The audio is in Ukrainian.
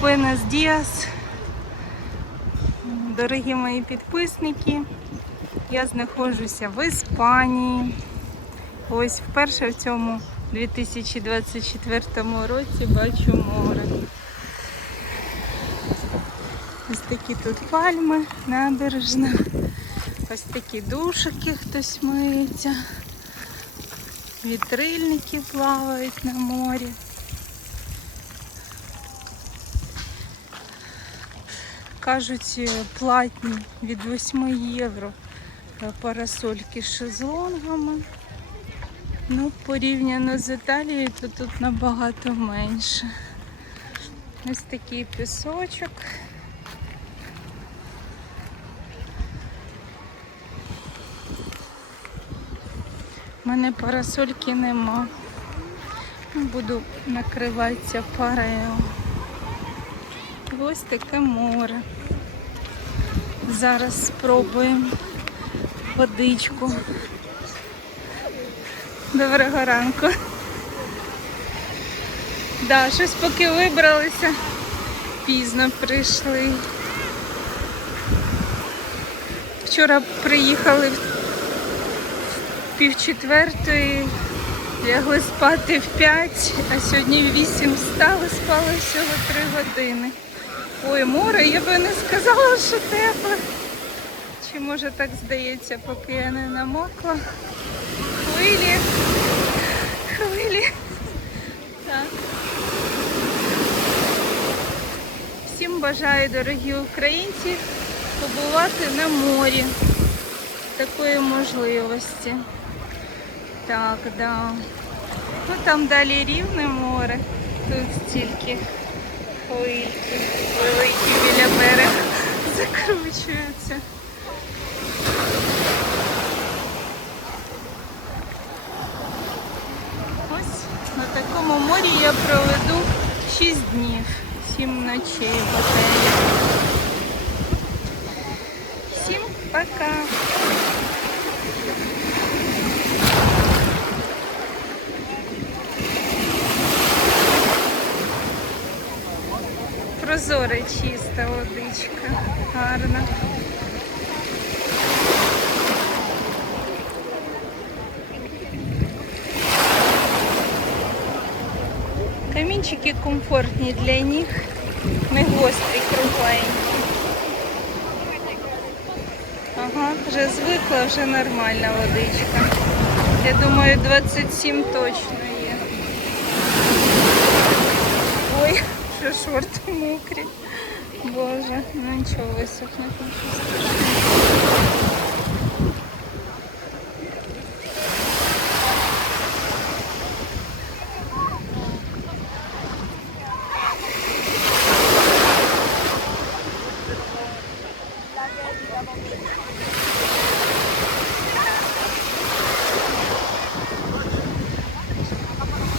Буенос Діас. Дорогі мої підписники, я знаходжуся в Іспанії. Ось вперше в цьому 2024 році бачу море. Ось такі тут пальми, набережна. Ось такі душики хтось миється. Вітрильники плавають на морі. Кажуть, е, платні від 8 євро е, парасольки з шезлонгами. Ну, порівняно з Італією, то тут набагато менше. Ось такий пісочок. У мене парасольки нема. Буду накриватися парео. Ось таке море. Зараз спробуємо водичку. Доброго ранку. Да, щось поки вибралися, пізно прийшли. Вчора приїхали в пів четвертої, лягли спати в п'ять, а сьогодні в вісім встали, спали всього три години. Ой, море, я би не сказала, що тепле. Чи може так здається, поки я не намокла. Хвилі. Хвилі. Так. Всім бажаю, дорогі українці, побувати на морі. Такої можливості. Так, да. Ну там далі рівне море. Тут стільки хвильки великі біля берега закручуються. Ось на такому морі я проведу 6 днів, 7 ночей в готелі. Всім пока! Прозора чиста водичка, гарна. Камінчики комфортні для ніг, не гострі, кругленькі. Ага, вже звикла, вже нормальна водичка. Я думаю, 27 точно Що шорти мокрі. Боже, ну нічого висохне